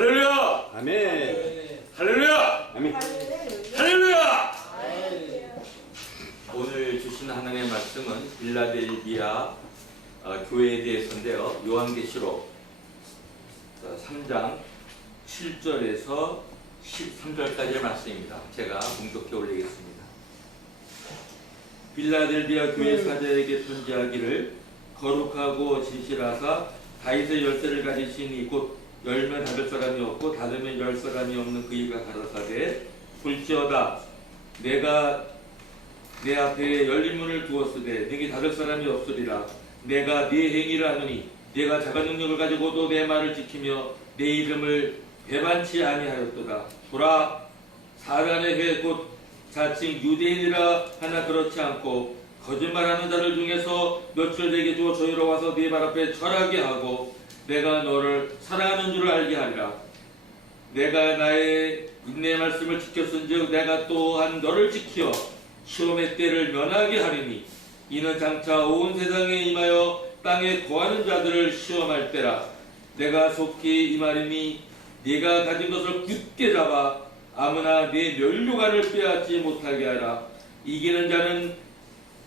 할렐루야! 아멘. 할렐루야! 아멘. 할렐루야! 오늘 주신 하나님의 말씀은 빌라델비아 교회에 대해서인데요. 요한계시록 3장 7절에서 13절까지의 말씀입니다. 제가 공독해 올리겠습니다. 빌라델비아 교회 사자에게 편지하기를 거룩하고 진실하사 다윗의 열쇠를 가지신 이곧 열면 닫을 사람이 없고 닫으면 열 사람이 없는 그이가 가라사대 볼지어다 내가 내 앞에 열린 문을 두었으되 네게 닫을 사람이 없으리라. 내가 네 행위를 아느니 네가 작은 능력을 가지고도 내 말을 지키며 내 이름을 배반치 아니하였도다. 보라 사단의 회 곧 자칭 유대인이라 하나 그렇지 않고 거짓말하는 자들 중에서 몇을 내게 주어 저희로 와서 네 발 앞에 절하게 하고 내가 너를 사랑하는 줄을 알게 하리라. 내가 나의 인내의 말씀을 지켰은즉 내가 또한 너를 지켜 시험의 때를 면하게 하리니 이는 장차 온 세상에 임하여 땅에 거하는 자들을 시험할 때라. 내가 속히 이 말이니 네가 가진 것을 굳게 잡아 아무나 네 면류관을 빼앗지 못하게 하라. 이기는 자는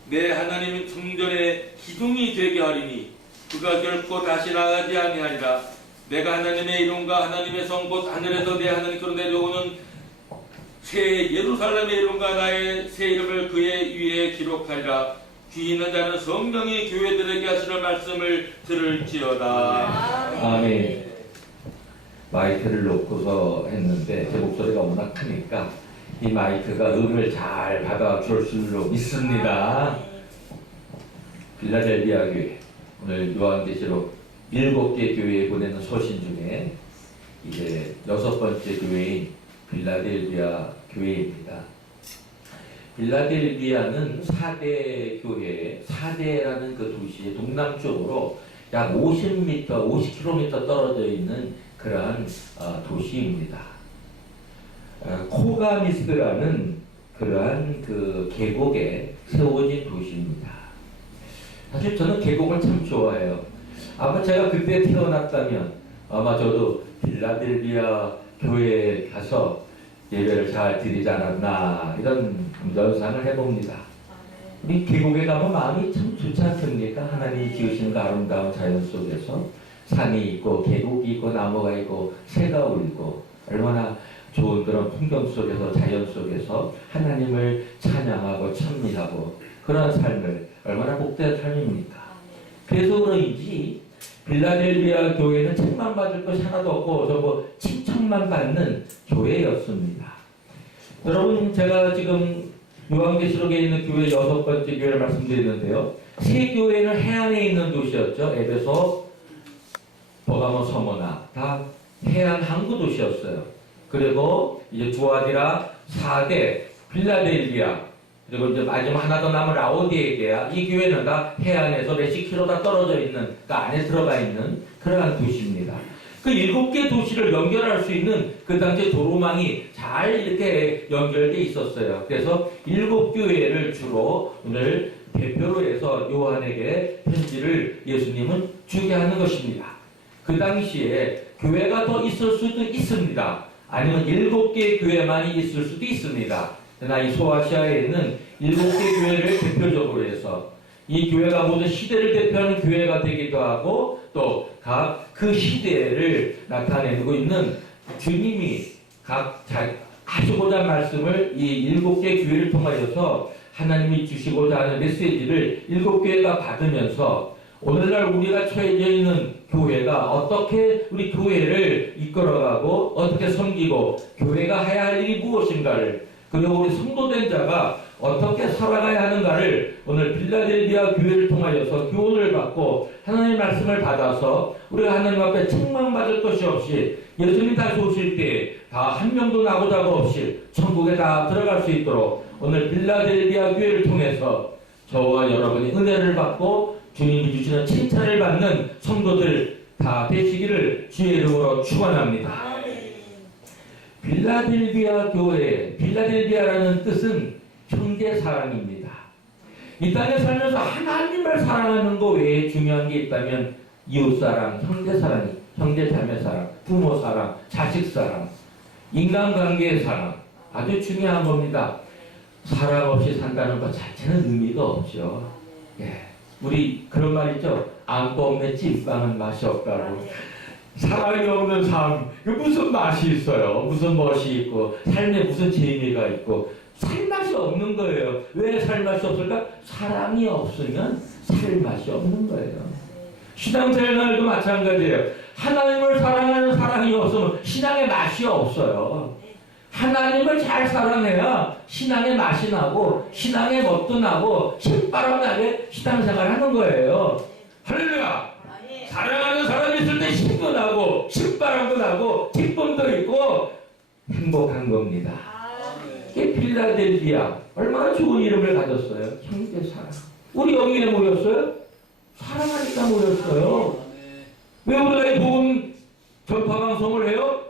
내 하나님 성전의 기둥이 되게 하리니 그가 결코 다시 나가지 아니하리라. 내가 하나님의 이름과 하나님의 성 곧 하늘에서 내 하나님께로 내려오는 새 예루살렘의 이름과 나의 새 이름을 그의 위에 기록하리라. 귀 있는 자는 성령이 교회들에게 하시는 말씀을 들을지어다. 아멘. 마이크를 놓고서 했는데 제 목소리가 워낙 크니까 이 마이크가 음을 잘 받아줄 줄로 믿습니다. 빌라델비아 교회, 오늘 요한계시록 7개 교회에 보내는 소신 중에 이제 6번째 교회인 빌라델비아 교회입니다. 빌라델비아는 4대 교회, 4대라는 그 도시의 동남쪽으로 약 50km 떨어져 있는 그러한 도시입니다. 코가미스라는 그러한 그 계곡에 세워진 도시입니다. 사실 저는 계곡을 참 좋아해요. 아마 제가 그때 태어났다면 아마 저도 빌라델비아 교회에 가서 예배를 잘 드리지 않았나 이런 연상을 해봅니다. 우리 계곡에 가면 마음이 참 좋지 않습니까? 하나님이 지으신 그 아름다운 자연 속에서 산이 있고 계곡이 있고 나무가 있고 새가 울고 얼마나 좋은 그런 풍경 속에서 자연 속에서 하나님을 찬양하고 찬미하고 그런 삶을 얼마나 복된 삶입니까? 그래서 그런지 빌라델비아 교회는 책망받을 것이 하나도 없고 전부 칭찬만 받는 교회였습니다. 여러분 제가 지금 요한계시록에 있는 교회 6번째 교회를 말씀드리는데요. 세 교회는 해안에 있는 도시였죠. 에베소, 버가모, 서모나 다 해안 항구 도시였어요. 그리고 이제 두아디라, 사대, 빌라델비아 그리고 이제 마지막 하나 더 남은 라오디게아 이 교회는 다 해안에서 몇십 킬로가 떨어져 있는 그 안에 들어가 있는 그러한 도시입니다. 그 7개 도시를 연결할 수 있는 그 당시 도로망이 잘 이렇게 연결돼 있었어요. 그래서 7교회를 주로 오늘 대표로 해서 요한에게 편지를 예수님은 주게 하는 것입니다. 그 당시에 교회가 더 있을 수도 있습니다. 아니면 7개의 교회만이 있을 수도 있습니다. 그러나 이 소아시아에 있는 7개 교회를 대표적으로 해서 이 교회가 모든 시대를 대표하는 교회가 되기도 하고 또 각 그 시대를 나타내고 있는 주님이 각 하시고자 한 말씀을 이 7개 교회를 통하여서 하나님이 주시고자 하는 메시지를 7교회가 받으면서 오늘날 우리가 처해져 있는 교회가 어떻게 우리 교회를 이끌어가고 어떻게 섬기고 교회가 해야 할 일이 무엇인가를 그리고 우리 성도된 자가 어떻게 살아가야 하는가를 오늘 빌라델비아 교회를 통하여서 교훈을 받고 하나님의 말씀을 받아서 우리가 하나님 앞에 책망받을 것이 없이 예수님 다시 오실 때 다 한 명도 나고자가 없이 천국에 다 들어갈 수 있도록 오늘 빌라델비아 교회를 통해서 저와 여러분이 은혜를 받고 주님이 주시는 칭찬을 받는 성도들 다 되시기를 주의 이름으로 축원합니다. 빌라델비아 교회, 빌라델비아라는 뜻은 형제사랑입니다. 이 땅에 살면서 하나님을 사랑하는 것 외에 중요한 게 있다면 이웃사랑, 형제사랑이 형제 자매 사랑, 부모 사랑, 자식 사랑, 인간관계의 사랑 아주 중요한 겁니다. 사랑 없이 산다는 것 자체는 의미가 없죠. 예. 우리 그런 말 있죠. 안고 없는 찐빵은 맛이 없다고. 사랑이 없는 삶, 그 무슨 맛이 있어요? 무슨 멋이 있고 삶에 무슨 재미가 있고 살맛이 없는 거예요. 왜 살맛이 없을까? 사랑이 없으면 살맛이 없는 거예요. 신앙생활도 마찬가지예요. 하나님을 사랑하는 사랑이 없으면 신앙의 맛이 없어요. 하나님을 잘 사랑해야 신앙의 맛이 나고 신앙의 멋도 나고 신바람 나게 신앙생활 하는 거예요. 할렐루야! 사랑하는 사람이 있을 때 신도 나고 신바람도 나고 기쁨도 있고 행복한 겁니다. 이게 필라델비아 얼마나 좋은 이름을 가졌어요. 형제 사랑. 우리 여기에 모였어요? 사랑하니까 모였어요. 왜 우리가 이 복음 전파 방송을 해요?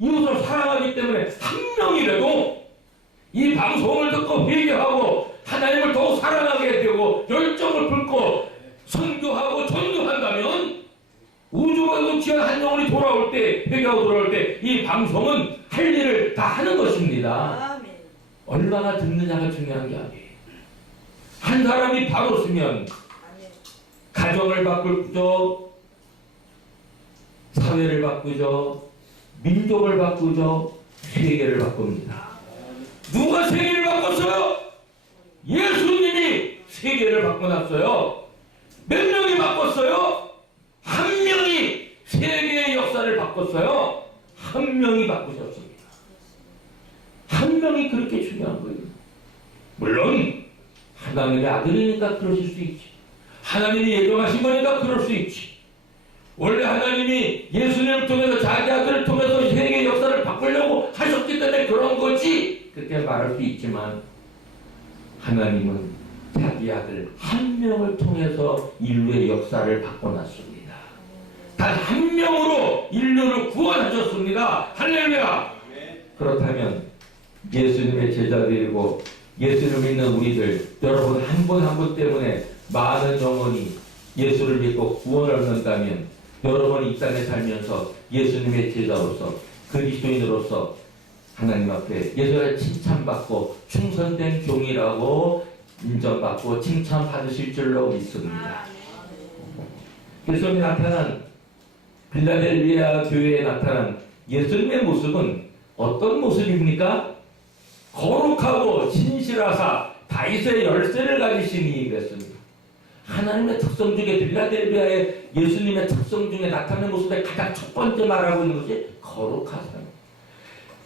이웃을 사랑하기 때문에 한 명이라도 이 방송을 듣고 회개하고 하나님을 더욱 사랑하게 되고 열정을 품고 선교하고 전도한다면 우주가 귀한 한 영혼이 돌아올 때 회개하고 돌아올 때 이 방송은 할 일을 다 하는 것입니다. 얼마나 듣느냐가 중요한 게 아니에요. 한 사람이 바로 쓰면 가정을 바꾸죠, 사회를 바꾸죠, 민족을 바꾸죠, 세계를 바꿉니다. 누가 세계를 바꿨어요? 예수님이 세계를 바꿔놨어요. 몇 명이 바꿨어요? 한 명이 세계의 역사를 바꿨어요. 한 명이 바꾸셨습니다. 한 명이 그렇게 중요한 거예요. 물론 하나님의 아들이니까 그러실 수 있지. 하나님이 예정하신 거니까 그럴 수 있지. 원래 하나님이 예수님을 통해서 자기 아들을 통해서 세계의 역사를 바꾸려고 하셨기 때문에 그런 거지. 그렇게 말할 수 있지만 하나님은 자기 아들 한 명을 통해서 인류의 역사를 바꿔놨습니다. 단 한 명으로 인류를 구원하셨습니다. 할렐루야! 그렇다면 예수님의 제자들이고 예수를 믿는 우리들 여러분 한 분 한 분 때문에 많은 영혼이 예수를 믿고 구원을 얻는다면 여러분이 이 땅에 살면서 예수님의 제자로서 그리스도인으로서 하나님 앞에 예수를 칭찬받고 충성된 종이라고 인정받고 칭찬받으실 줄로 믿습니다. 예수님이 나타난 빌라델비아 교회에 나타난 예수님의 모습은 어떤 모습입니까? 거룩하고 진실하사 다윗의 열쇠를 가지신 이이 그랬습니다. 하나님의 특성 중에 빌라델비아의 예수님의 특성 중에 나타나는 모습에 가장 첫 번째 말하고 있는 것이 거룩하다.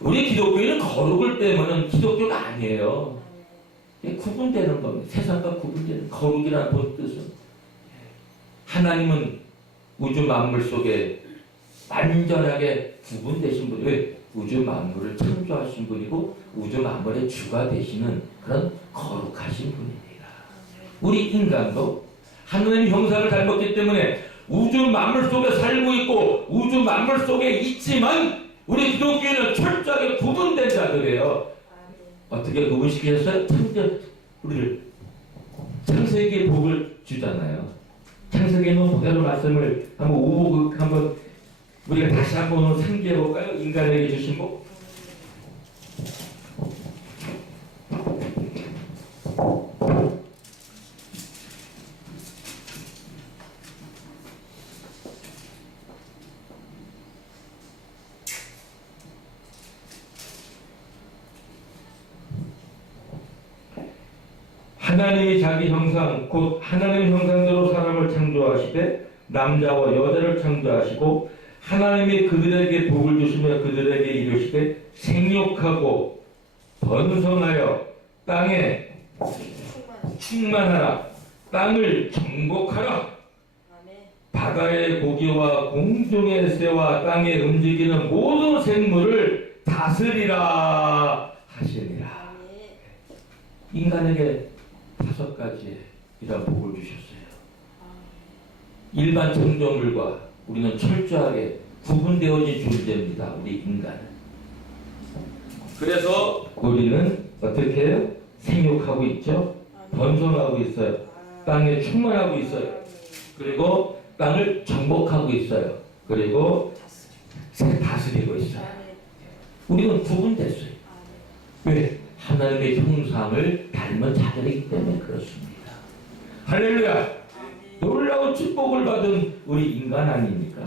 우리 기독교인은 거룩을 빼면은 기독교가 아니에요. 구분되는 겁니다. 세상과 구분되는 거룩이라는 본 뜻은 하나님은 우주 만물 속에 완전하게 구분되신 분이 왜 우주 만물을 창조하신 분이고 우주 만물의 주가 되시는 그런 거룩하신 분입니다. 우리 인간도 하나님의 형상을 닮았기 때문에 우주 만물 속에 살고 있고 우주 만물 속에 있지만 우리 기독교인은 철저하게 구분된 자들이에요. 어떻게 구분시키셨어요? 우리를 창세기의 복을 주잖아요. 창세기는 그대로 말씀을 한번 오복 한번 우리가 다시 한번 상기해 볼까요? 인간에게 주신 복. 하나님이 자기 형상 곧 하나님 형상대로 사람을 창조하시되 남자와 여자를 창조하시고 하나님이 그들에게 복을 주시며 그들에게 이르시되 생육하고 번성하여 땅에 충만하라 땅을 정복하라 바다의 고기와 공중의 새와 땅에 움직이는 모든 생물을 다스리라 하시니라. 인간에게 5가지의 이런 복을 주셨어요. 일반 창조물과 우리는 철저하게 구분되어진 존재입니다. 우리 인간은. 그래서 우리는 어떻게 해요? 생육하고 있죠. 번성하고 있어요. 땅에 충만하고 있어요. 그리고 땅을 정복하고 있어요. 그리고 있어요. 우리는 구분됐어요. 왜? 하나님의 형상을 닮은 자들이기 때문에 그렇습니다. 할렐루야! 놀라운 축복을 받은 우리 인간 아닙니까?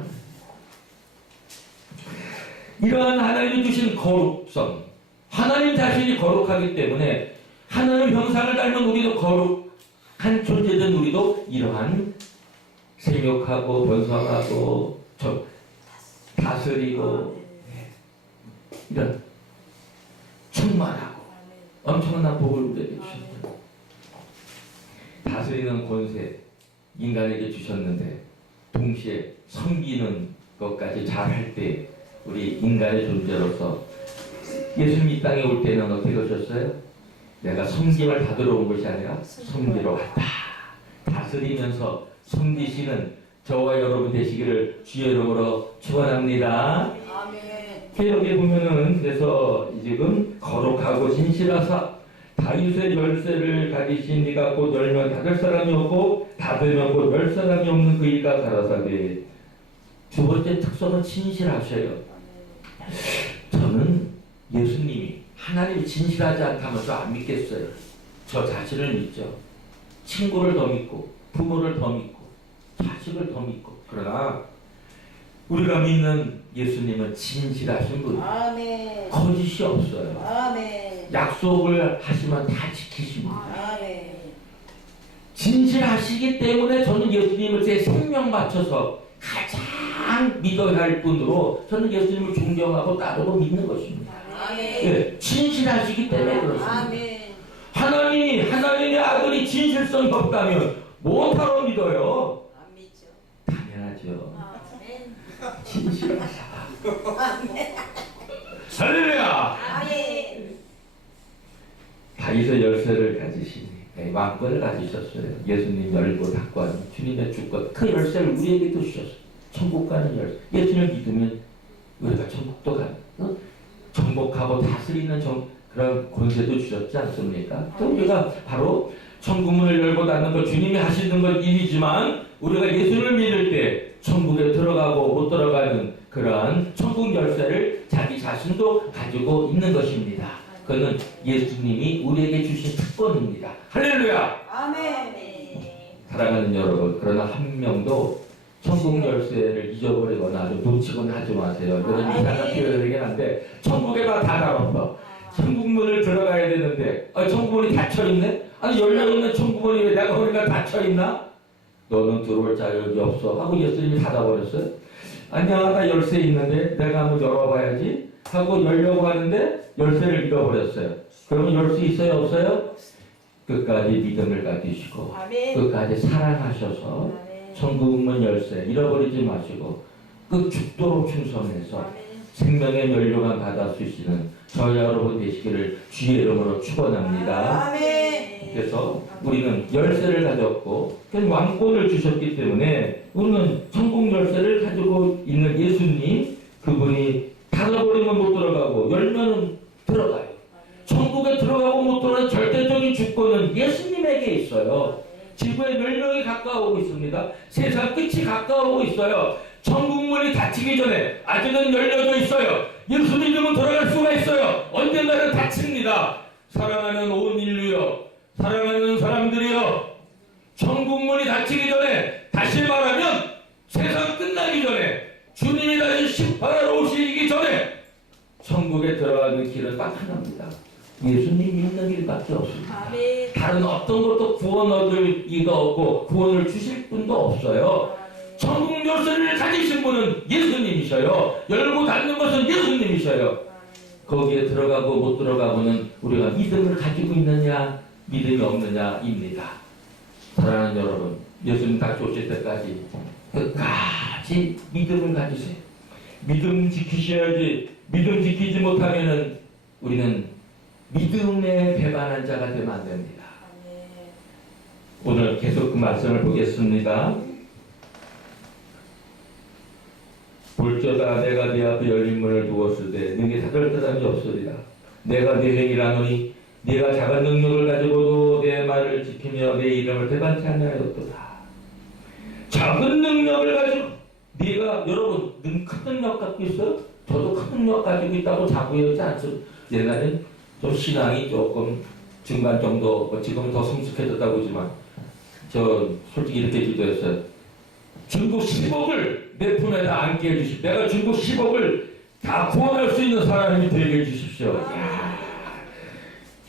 이러한 하나님이 주신 거룩성, 하나님 자신이 거룩하기 때문에 하나님 형상을 닮은 우리도 거룩한 존재된 우리도 이러한 생육하고 번성하고 다스리고 이런 충만하고 엄청난 복을 우리에게 주셨다. 다스리는 권세 인간에게 주셨는데 동시에 섬기는 것까지 잘할 때 우리 인간의 존재로서 예수님 이 땅에 올 때는 어떻게 오셨어요? 내가 섬김을 받으러 온 것이 아니라 섬기러 왔다. 다스리면서 섬기시는 저와 여러분 되시기를 주의 이름으로 축원합니다. 여기 보면은 그래서 지금 거룩하고 진실하사 다윗의 열쇠를 가지신 이가 곧 열면 닫을 사람이 없고 닫으면 곧 열 사람이 없는 그 이가 가라사대. 두 번째 특성은 진실하셔요. 저는 예수님이 하나님이 진실하지 않다면 저 안 믿겠어요. 저 자신을 믿죠. 친구를 더 믿고 부모를 더 믿고 자식을 더 믿고. 그러나 우리가 믿는 예수님은 진실하신 분. 아멘. 거짓이 없어요. 아멘. 약속을 하시면 다 지키십니다. 아멘. 진실하시기 때문에 저는 예수님을 제 생명 바쳐서 가장 믿어야 할 분으로 저는 예수님을 존경하고 따르고 믿는 것입니다. 아멘. 네, 진실하시기 때문에 그렇습니다. 아멘. 하나님의 아들이 진실성이 없다면 못하러 믿어요? 안 믿죠. 당연하죠. 아멘. 진실하사. 아멘. 할렐루야! 아멘. 다윗의 열쇠를 가지시니 왕권을 가지셨어요. 예수님 열고 닫고 하는 주님의 주권. 그 열쇠를 우리에게도 주셨어요. 천국 가는 열쇠. 예수님을 믿으면 우리가 천국도 가는 정복하고 다스리는 그런 권세도 주셨지 않습니까? 우리가 바로 천국문을 열고 닫는 것 주님이 하시는 건 일이지만 우리가 예수를 믿을 때 천국에 들어가고 못 들어가는 그러한 천국 열쇠를 자기 자신도 가지고 있는 것입니다. 그거는 예수님이 우리에게 주신 특권입니다. 할렐루야! 아멘. 사랑하는 여러분, 그러나 한 명도 천국 열쇠를 잊어버리거나 아주 놓치거나 하지 마세요. 이런 이상한 표현이긴 한데 천국에 다 달아놓고 천국 문을 들어가야 되는데 천국 문이 닫혀있네? 아니 열려있는 천국 문이 왜 내가 보니까 닫혀있나? 너는 들어올 자격이 없어 하고 예수님이 닫아버렸어요. 아니야, 나 열쇠 있는데 내가 한번 열어봐야지 하고 열려고 하는데 열쇠를 잃어버렸어요. 그러면 열 수 있어요, 없어요? 끝까지 믿음을 가지시고 아멘. 끝까지 사랑하셔서 아멘. 천국문 열쇠 잃어버리지 마시고 그 죽도록 충성해서 아멘. 생명의 면류관 받아 쓰시는 저희 여러분 되시기를 주의 이름으로 축원합니다. 아멘. 그래서 우리는 열쇠를 가졌고 왕권을 주셨기 때문에 우리는 천국 열쇠를 가지고 있는 예수님, 그분이 닫아버리면 못 들어가고 열면은 들어가요. 천국에 들어가고 못 들어가는 절대적인 주권은 예수님에게 있어요. 지구의 멸망이 가까워오고 있습니다. 세상 끝이 가까워오고 있어요. 천국문이 닫히기 전에 아직은 열려져 있어요. 예수 믿으면 들어갈 수가 있어요. 언젠가는 닫힙니다. 사랑하는 온 인류여, 사랑하는 사람들이여, 천국문이 닫히기 전에, 다시 말하면 세상 끝나기 전에, 주님이 다시 심판하러 오시기 전에 천국에 들어가는 길은 딱 하나입니다. 예수님 믿는 길밖에 없습니다. 아멘. 다른 어떤 것도 구원 얻을 이가 없고 구원을 주실 분도 없어요. 천국 열쇠를 가지신 분은 예수님이셔요. 열고 닫는 것은 예수님이셔요. 거기에 들어가고 못 들어가고는 우리가 믿음을 가지고 있느냐 믿음이 없느냐입니다. 사랑하는 여러분, 예수님 다시 오실 때까지 끝까지 믿음을 가지세요. 믿음 지키셔야지. 믿음 지키지 못하면은 우리는 믿음에 배반한 자가 되면 안 됩니다. 오늘 계속 그 말씀을 보겠습니다. 볼저다 내가 네 앞에 열린 문을 두었을 때 너에게 닫을 사람이 없으리라. 내가 네 행위라노니 네가 작은 능력을 가지고도 내 말을 지키며 내 이름을 배반치 아니하였도다. 작은 능력을 가지고 네가 여러분 큰 능력 갖고 있어요? 저도 큰 능력 가지고 있다고 자부하지 않습니다. 옛날엔 좀 신앙이 조금 중간 정도, 뭐 지금은 더 성숙해졌다고 하지만 저 솔직히 이렇게 기도했어요. 중국 10억을 내 품에다 안게 해주십시오. 내가 중국 10억을 다 구원할 수 있는 사람이 되게 해주십시오. 이야,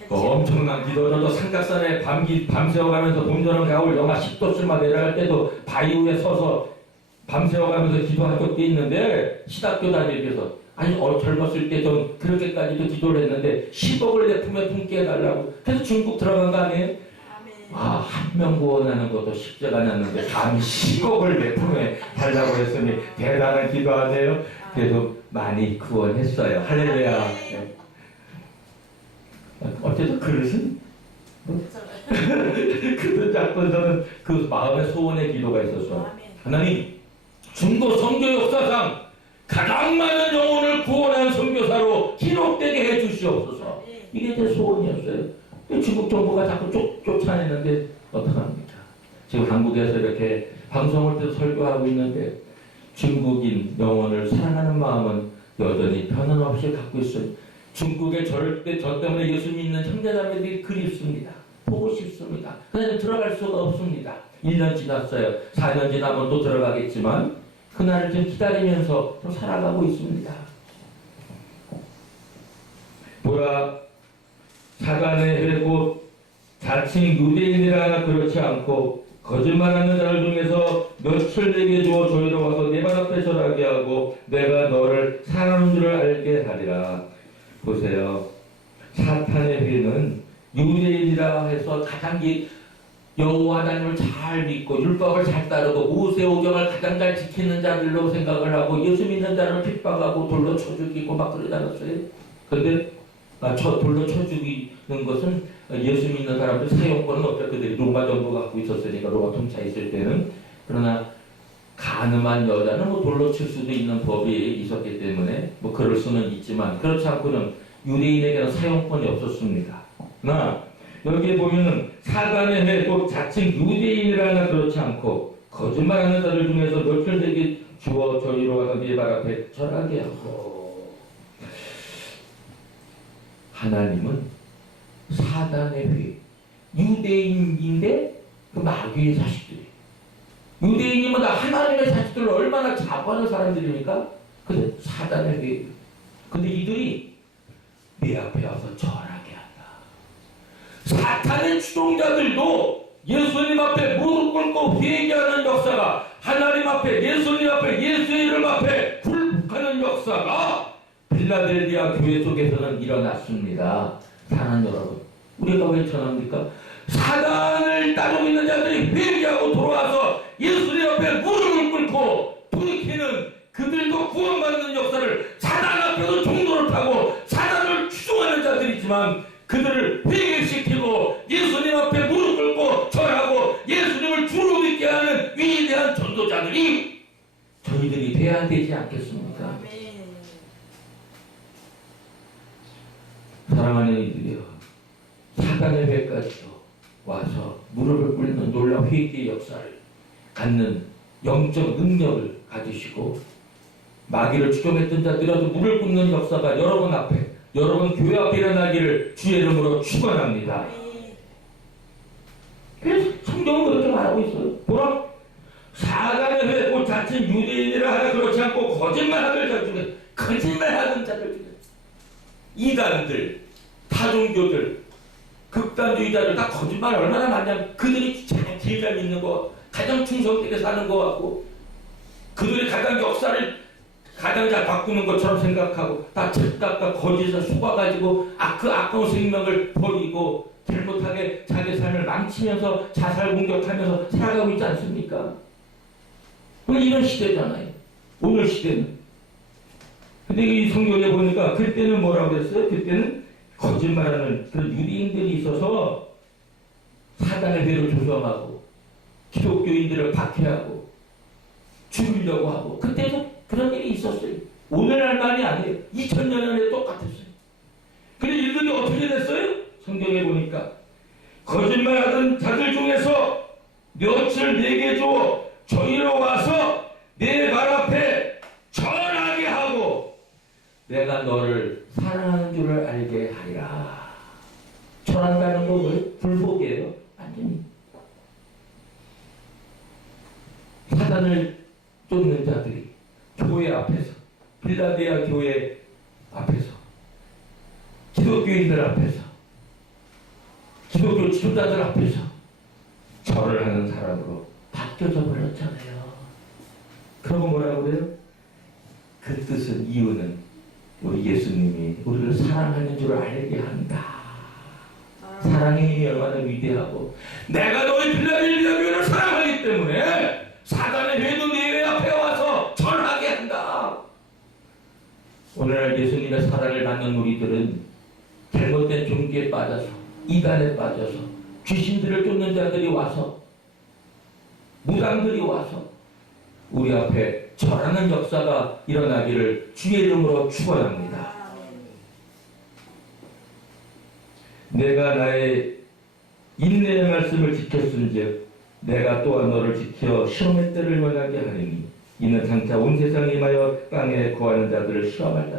그 엄청난 기도. 저도 삼각산에 밤새워가면서 봄, 여름, 가을 영하 10도쯤만 내려갈 때도 바위 위에 서서 밤새워가면서 기도한 적도 있는데, 신학교 다니면서 아니 젊었을 때 좀 그렇게까지도 기도를 했는데 10억을 내 품에 품게 해달라고. 그래서 중국 들어간 거 아니에요? 아, 한 명 구원하는 것도 쉽지가 않았는데 감히 10억을 내 품에 달라고 했으니 대단한 기도하네요. 그래도 많이 구원했어요. 할렐루야. 네. 어쨌든 그릇은 그릇 잡고 저는 그 마음의 소원의 기도가 있었어. 하나님, 중고 선교 역사상 가장 많은 영혼을 구원한 선교사로 기록되게 해주시옵소서. 이게 제 소원이었어요. 중국 정부가 자꾸 쫓아내는데 어떡합니까? 지금 한국에서 이렇게 방송을 때 설교하고 있는데 중국인 영혼을 사랑하는 마음은 여전히 변함없이 갖고 있어요. 중국에 저 때문에 예수 믿는 형제자매들이 그립습니다. 보고 싶습니다. 그런데 들어갈 수가 없습니다. 1년 지났어요. 4년 지나면 또 들어가겠지만 그날을 좀 기다리면서 좀 살아가고 있습니다. 보라, 사간의 회고 자칭 유대인이라 그렇지 않고 거짓말하는 자들 중에서 몇을 내게 주어 저희로 와서 내 발 앞에 절하게 하고 내가 너를 사랑하는 줄을 알게 하리라. 보세요. 사탄의 회는 유대인이라 해서 가장 여호와 하나님을 잘 믿고 율법을 잘 따르고 모세오경을 가장 잘 지키는 자들로 생각을 하고 예수 믿는 자를 핍박하고 돌로 쳐 죽이고 막 그러지 않았어요? 근데 돌로 쳐 죽이는 것은 예수 믿는 사람들 사용권은 없죠. 그들이 로마 정부가 갖고 있었으니까, 로마 통치에 있을 때는. 그러나 가늠한 여자는 뭐 돌로 칠 수도 있는 법이 있었기 때문에 뭐 그럴 수는 있지만 그렇지 않고는 유대인에게는 사용권이 없었습니다. 그러나 여기에 보면은 사간의 회, 곧 자칭 유대인이라나 그렇지 않고 거짓말하는 자들 중에서 몇을 내게 주어 저희로 와서 네 발 앞에 절하게 하고. 하나님은 사단의 회, 유대인인데 그 마귀의 자식들이, 유대인이면 하나님의 자식들을 얼마나 자부하는 사람들입니까? 근데 사단의 회. 근데 이들이 네 앞에 와서 절하게 한다. 사탄의 추종자들도 예수님 앞에 무릎 꿇고 회개하는 역사가, 하나님 앞에, 예수님 앞에, 예수의 이름 앞에 굴복하는 역사가 필라델피아 교회 속에서는 일어났습니다. 사랑하는 여러분, 우리가 왜 전합니까? 사단을 따르고 있는 자들이 회개하고 돌아와서 예수님 앞에 무릎을 꿇고 돌이키는, 그들도 구원받는 역사를, 사단 앞에도 종로를 타고 사단을 추종하는 자들이지만 그들을 회개시키고 예수님 앞에 무릎 꿇고 절하고 예수님을 주로 믿게 하는 위대한 전도자들이 저희들이 돼야 되지 않겠습니까? 사랑하는 이들이여, 사단의 회까지도 와서 무릎을 꿇는 놀라운 회개의 역사를 갖는 영적 능력을 가지시고 마귀를 추종했던 자들이라도 무릎을 꿇는 역사가 여러분 앞에, 여러분 교회 앞에 일어나기를 주의 이름으로 축원합니다. 그래서 성경은 그렇게 말하고 있어요. 보라, 사단의 회, 곧 자칭 유대인이라 하나 그렇지 않고 거짓말하는 자들 중에, 거짓말하는 자들 중에 이단들, 타종교들, 극단주의자들 다 거짓말 얼마나 많냐면 그들이 제일 잘 믿는 거, 가장 충성되게 사는 거 같고 그들이 가장 역사를 가장 잘 바꾸는 것처럼 생각하고 다 착각과 거짓을 속아가지고 그 아까운 생명을 버리고 잘못하게 자기 삶을 망치면서 자살 공격하면서 살아가고 있지 않습니까? 오늘 이런 시대잖아요. 오늘 시대는. 근데 이 성경에 보니까 그때는 뭐라고 그랬어요? 그때는 거짓말하는 그런 유대인들이 있어서 사단의 회를 조성하고 기독교인들을 박해하고 죽이려고 하고, 그때도 그런 일이 있었어요. 오늘날만이 아니에요. 2000년 전에 똑같았어요. 근데 이들이 어떻게 됐어요? 성경에 보니까 거짓말하던 자들 중에서 몇을 내게 주어 저희로 와서 내 발 앞에 절하게 하고 내가 너를 사랑하는 줄을 알게 하리라. 초란다는 법은 불복이에요. 완전히. 사단을 쫓는 자들이 교회 앞에서, 빌라델피아 교회 앞에서, 기독교인들 앞에서, 기독교 지도자들 앞에서 절을 하는 사람으로 바뀌어져 버렸잖아요. 그러고 뭐라고 그래요? 그 뜻은, 이유는 우리 예수님이 우리를 사랑하는 줄 알게 한다. 사랑의 힘이 얼마나 위대하고, 내가 너희 빌라델피아 교회를 사랑하기 때문에 사단의 회도 내 앞에 와서 절하게 한다. 오늘날 예수님의 사랑을 받는 우리들은 잘못된 종교에 빠져서, 이단에 빠져서, 귀신들을 쫓는 자들이 와서, 무당들이 와서 우리 앞에 절하는 역사가 일어나기를 주의 이름으로 축원합니다. 내가 나의 인내의 말씀을 지켰은즉 내가 또한 너를 지켜 시험의 때를 면하게 하리니 이는 장차 온 세상에 임하여 땅에 거하는 자들을 시험한다.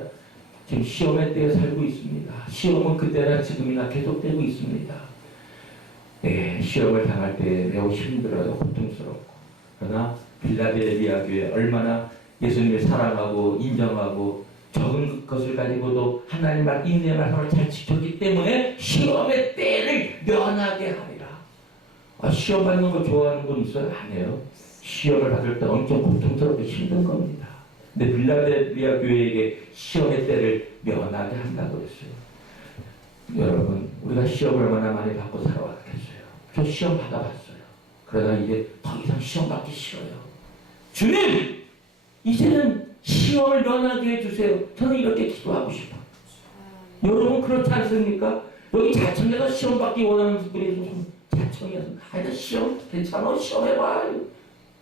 지금 시험의 때에 살고 있습니다. 시험은 그때나 지금이나 계속되고 있습니다. 네, 시험을 당할 때 매우 힘들어요. 고통스럽고. 그러나 빌라델피아 교회 얼마나 예수님을 사랑하고 인정하고 적은 것을 가지고도 하나님 말 인내의 말씀을 잘 지켰기 때문에 시험의 때를 면하게 하리라. 시험 받는 거 좋아하는 분 있어요? 아니에요. 시험을 받을 때 엄청 고통스럽고 힘든 겁니다. 근데 빌라델피아 교회에게 시험의 때를 면하게 한다고 그랬어요. 여러분, 우리가 시험을 얼마나 많이 받고 살아왔겠어요. 저 시험 받아봤어요. 그러다 이제 더 이상 시험 받기 싫어요. 주님! 이제는 시험을 면하게 해주세요. 저는 이렇게 기도하고 싶어요. 여러분 그렇지 않습니까? 여기 자청에서 시험 받기 원하는 분이 자청에서 아니 시험 괜찮아? 시험해봐.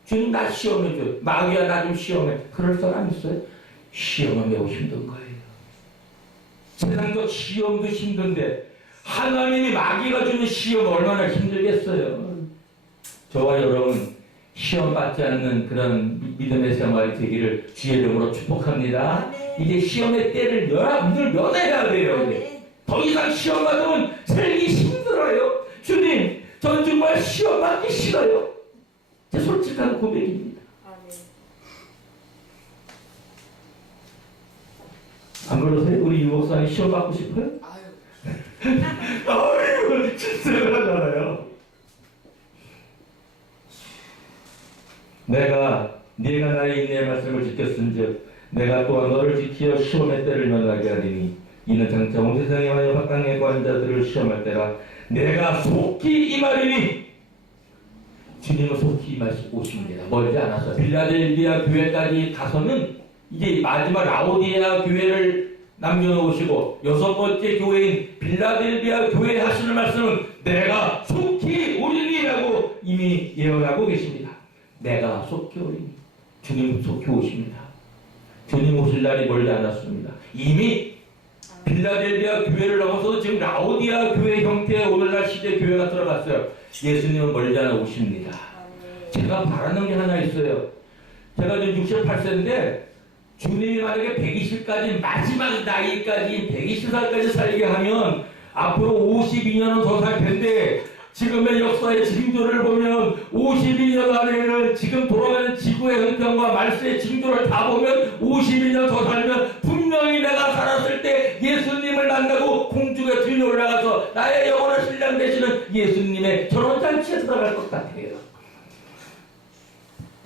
주님 나 시험해줘. 마귀야 나 좀 시험해. 그럴 사람 있어요? 시험은 매우 힘든 거예요. 세상도 시험도 힘든데 하나님이 마귀가 주는 시험 얼마나 힘들겠어요. 저와 여러분 시험 받지 않는 그런 믿음의 생활이 되기를 주의 이름으로 축복합니다. 이제 시험의 때를 늘 면해야 돼요. 더 이상 시험 받으면 살기 힘들어요. 주님, 전 정말 시험 받기 싫어요. 제 솔직한 고백입니다. 안 그러세요? 우리 유 목사님 시험 받고 싶어요? 아유, 진짜 그러잖아요. 내가 나의 인내의 말씀을 지켰은즉 내가 또한 너를 지키어 시험의 때를 면하게 하리니 이는 장차 온 세상에 와여 박강의 관자들을 시험할 때라. 내가 속히 임하리니 주님은 속히 임하십니다. 멀지 않아서 빌라델피아 교회까지 가서는 이제 마지막 라오디게아 교회를 남겨놓으시고 여섯 번째 교회인 빌라델피아 교회에 하시는 말씀은 내가 속히 오리니라고 이미 예언하고 계십니다. 내가 속히 오리니. 주님 속히 오십니다. 주님 오실 날이 멀지 않았습니다. 이미 빌라델피아 교회를 넘어서도 지금 라오디게아 교회 형태의 오늘날 시대 교회가 들어갔어요. 예수님은 멀지 않아 오십니다. 제가 바라는 게 하나 있어요. 제가 지금 68세인데 주님이 만약에 120까지 마지막 나이까지 120살까지 살게 하면 앞으로 52년은 더 살 텐데 지금의 역사의 징조를 보면 52년 안에는 지금 돌아가는 지구의 형편과 말세의 징조를 다 보면 52년 더 살면 분명히 내가 살았을 때 예수님을 만나고 공중에 들이 올라가서 나의 영원한 신랑 되시는 예수님의 결혼잔치에 들어갈 것 같아요.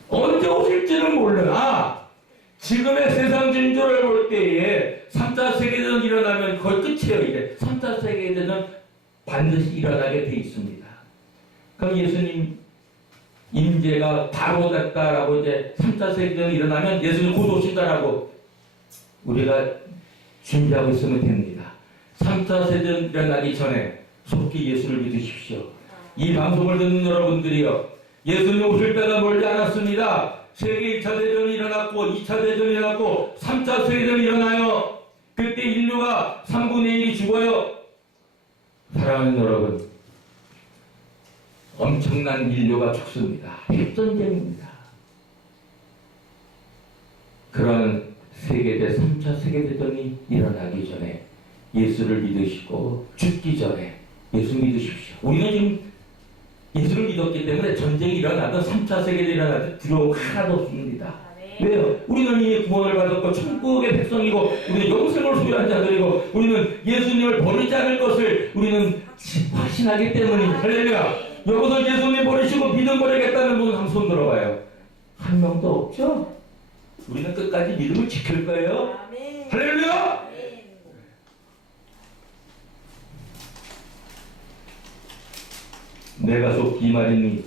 언제 오실지는 몰라. 지금의 세상 징조를 볼 때에 3차 세계대전 일어나면 거의 끝이에요. 이제 3차 세계대전 반드시 일어나게 돼 있습니다. 그럼 예수님 임재가 바로 됐다라고 이제 3차 세계대전이 일어나면 예수님 곧 오신다라고 우리가 준비하고 있으면 됩니다. 3차 세계대전 일어나기 전에 속히 예수를 믿으십시오. 이 방송을 듣는 여러분들이요. 예수님 오실 때가 멀지 않았습니다. 세계 1차 대전이 일어났고 2차 대전이 일어났고 3차 세계대전이 일어나요. 그때 인류가 3분의 1이 죽어요. 사랑하는 여러분, 엄청난 인류가 죽습니다. 핵전쟁입니다. 그런 세계대 3차 세계대전이 일어나기 전에 예수를 믿으시고 죽기 전에 예수 믿으십시오. 우리는 지금 예수를 믿었기 때문에 전쟁이 일어나든 3차 세계대전이 일어나든 두려움 하나도 없습니다. 왜요? 우리는 이미 구원을 받았고 천국의 백성이고 우리는 영생을 소유한 자들이고 우리는 예수님을 버리지 않을 것을 우리는 확신하기 때문입니다. 할렐루야. 여기서 예수님 버리시고 믿음 버리겠다는 분은 한 손 들어봐요. 한 명도 없죠? 우리는 끝까지 믿음을 지킬 거예요. 아멘. 할렐루야. 아멘. 내가 속히 이 말이니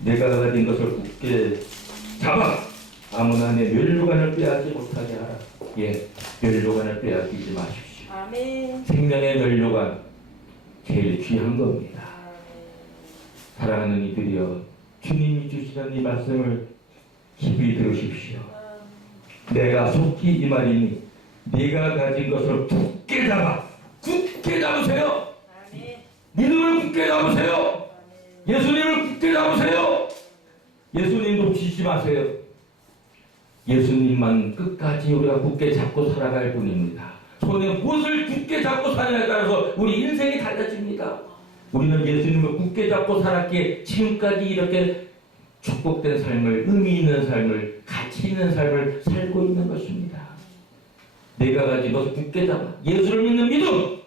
내가 가진 것을 굳게 잡아 아무나 내 멸류관을 빼앗지 못하게 하라. 예, 멸류관을 빼앗기지 마십시오. 아멘. 생명의 멸류관 제일 귀한 겁니다. 사랑하는 이들이여, 주님이 주시는 이 말씀을 깊이 들으십시오. 내가 속히 이 말이니 네가 가진 것을 굳게 잡아, 굳게 잡으세요. 아멘. 믿음을 굳게 잡으세요. 예수님을 굳게 잡으세요. 예수님 놓치지 마세요. 예수님만 끝까지 우리가 굳게 잡고 살아갈 뿐입니다. 손에 무엇을 굳게 잡고 사느냐에 따라서 우리 인생이 달라집니다. 우리는 예수님을 굳게 잡고 살았기에 지금까지 이렇게 축복된 삶을, 의미 있는 삶을, 가치 있는 삶을 살고 있는 것입니다. 내가 가진 것을 굳게 잡아 예수를 믿는 믿음,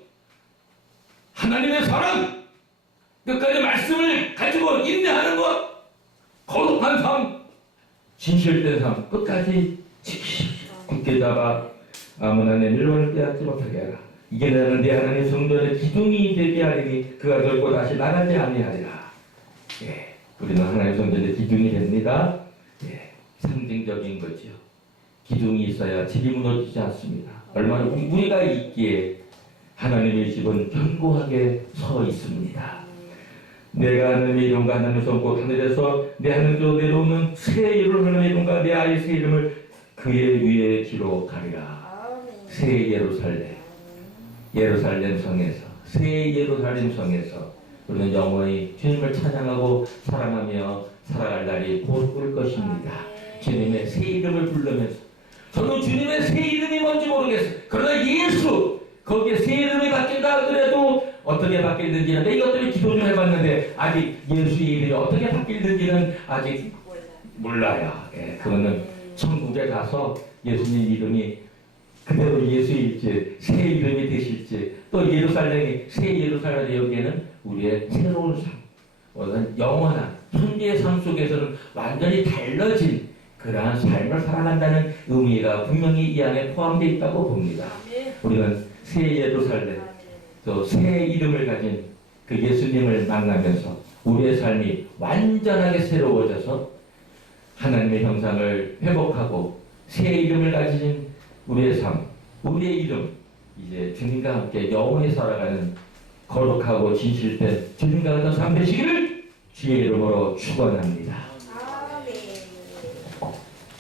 하나님의 사랑, 끝까지 말씀을 가지고 인내하는 것, 거룩한 삶, 진실된 삶 끝까지 지키십시오. 굳게 잡아 아무나 내 멸류관을 빼앗지 못하게 하라. 이게 나는 내 하나님 성전의 기둥이 되게 하리니 그가 결코 다시 나가지 아니하리라. 예, 우리는 하나님 성전의 기둥이 됩니다. 예, 상징적인 거죠. 기둥이 있어야 집이 무너지지 않습니다. 얼마나 우리가 있기에 하나님의 집은 견고하게 서 있습니다. 내가 하나님의 이름과 하나님의 손곧 하늘에서 내 하늘로 내려오는 새 이름을 하나님의 이름과 내 아이 새 이름을 그의 위에 기록하리라. 새 예루살렘, 예루살렘 성에서, 새 예루살렘 성에서 우리는 영원히 주님을 찬양하고 사랑하며 살아갈 날이 곧 올 것입니다. 주님의 새 이름을 부르면서, 저도 주님의 새 이름이 뭔지 모르겠어요. 그러나 예수, 거기에 새 이름이 바뀐다 하더라도 어떻게 바뀔는지는 이것들을 기도 좀 해봤는데 아직 예수의 이름이 어떻게 바뀔는지는 아직 몰라요. 예, 그거는 천국에 가서 예수님 이름이 그대로 예수일지 새 이름이 되실지 또 예루살렘이 새 예루살렘 여기에는 우리의 새로운 삶, 어떤 영원한 현재의 삶 속에서는 완전히 달라진 그러한 삶을 살아간다는 의미가 분명히 이 안에 포함되어 있다고 봅니다. 우리는 새 예루살렘, 또 새 이름을 가진 그 예수님을 만나면서 우리의 삶이 완전하게 새로워져서 하나님의 형상을 회복하고 새 이름을 가진 우리의 삶, 우리의 이름, 이제 주님과 함께 영원히 살아가는 거룩하고 진실된 주님과 같은 삶 되시기를 주의 이름으로 축원합니다.